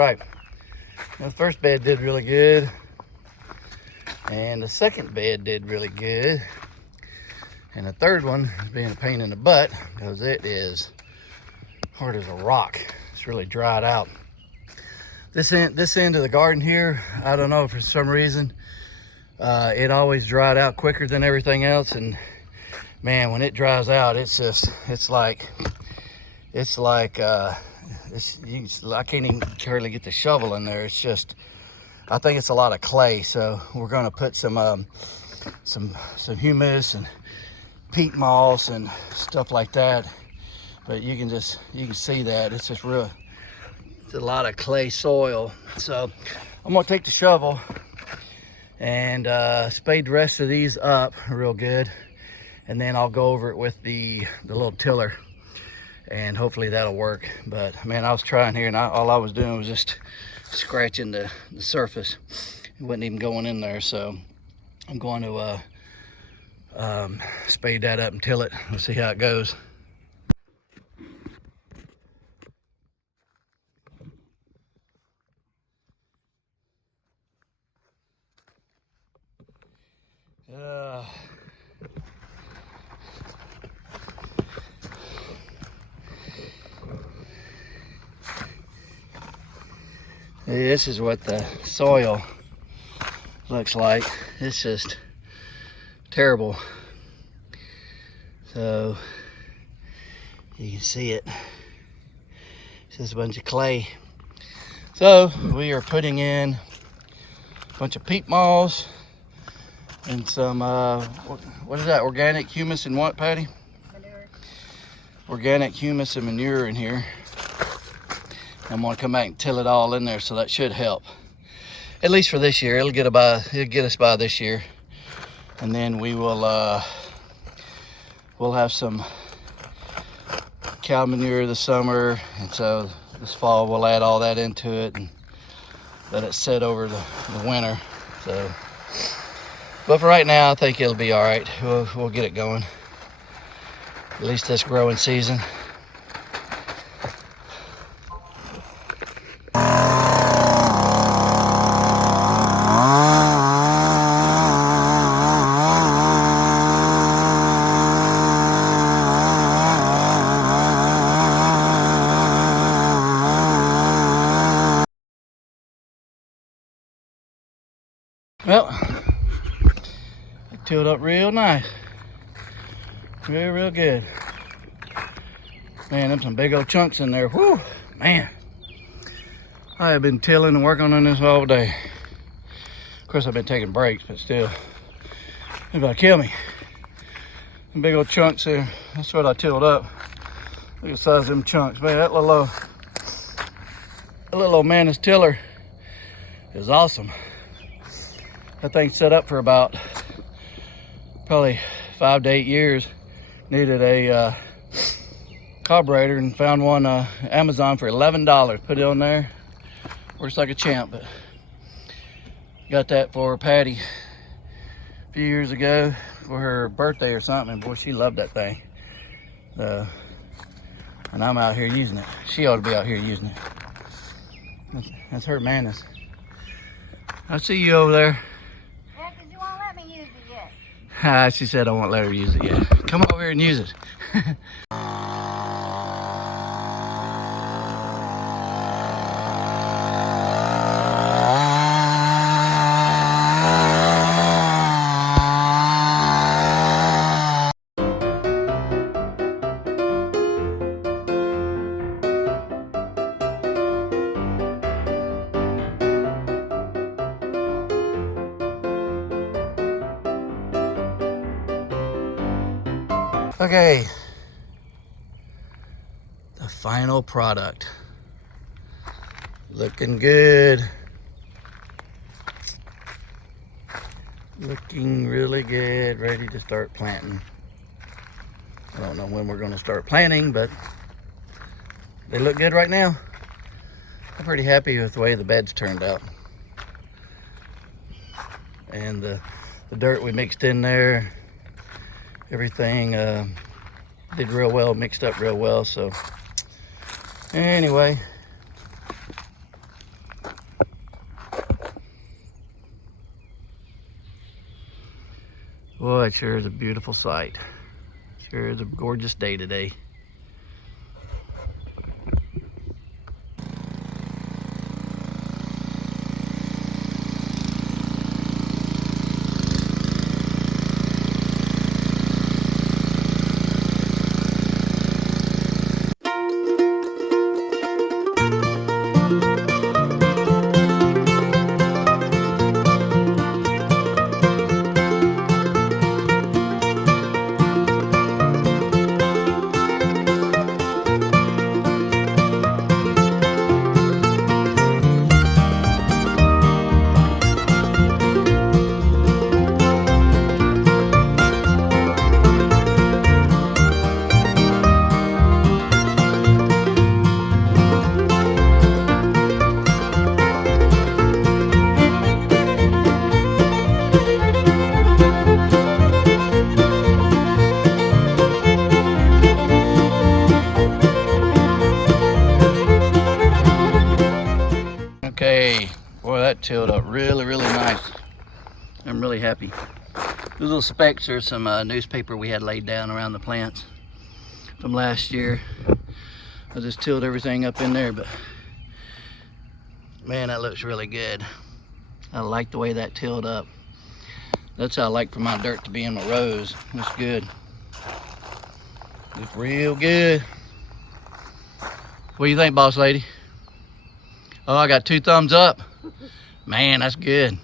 right. The first bed did really good. And the second bed did really good. And the third one is being a pain in the butt because it is hard as a rock. It's really dried out. This end of the garden here, I don't know, for some reason, it always dried out quicker than everything else. And man, when it dries out, I can't even hardly get the shovel in there. It's just, I think it's a lot of clay. So we're gonna put some humus and peat moss and stuff like that. But you can see that it's just real. It's a lot of clay soil. So I'm gonna take the shovel and spade the rest of these up real good, and then I'll go over it with the little tiller, and hopefully that'll work. But man, I was trying here, and all I was doing was just scratching the surface. It wasn't even going in there. So I'm going to spade that up and till it. We'll see how it goes. This is what the soil looks like. It's just terrible. So you can see it. It's just a bunch of clay. So we are putting in a bunch of peat moss and some what is that, organic humus and what, Patty? Manure. Organic humus and manure in here. I'm gonna come back and till it all in there, so that should help, at least for this year. It'll get us by this year, and then we will we'll have some cow manure this summer, and so this fall we'll add all that into it and let it set over the winter. So, but for right now, I think it'll be all right. We'll get it going, at least this growing season. Well, it tilled up real nice. Real good. Man, there's some big old chunks in there. Whew, man. I have been tilling and working on this all day. Of course, I've been taking breaks, but still, it's about to kill me. Some big old chunks there. That's what I tilled up. Look at the size of them chunks. Man, that little old Manus tiller is awesome. That thing set up for about probably 5 to 8 years. Needed a carburetor and found one Amazon for $11. Put it on there. Works like a champ. But got that for Patty a few years ago for her birthday or something. And boy, she loved that thing. And I'm out here using it. She ought to be out here using it. That's her Manus. I see you over there. She said I won't let her use it yet. Come over here and use it. Okay, the final product. Looking good. Looking really good, ready to start planting. I don't know when we're gonna start planting, but they look good right now. I'm pretty happy with the way the beds turned out. And the dirt we mixed in there, everything did real well, mixed up real well. So anyway, Boy, it sure is a beautiful sight. Sure is a gorgeous day today. Okay, boy, that tilled up really, really nice. I'm really happy. Those little specks are some newspaper we had laid down around the plants from last year. I just tilled everything up in there, but man, that looks really good. I like the way that tilled up. That's how I like for my dirt to be in my rows. That's good. Looks real good. What do you think, boss lady? Oh, I got 2 thumbs up. Man, that's good.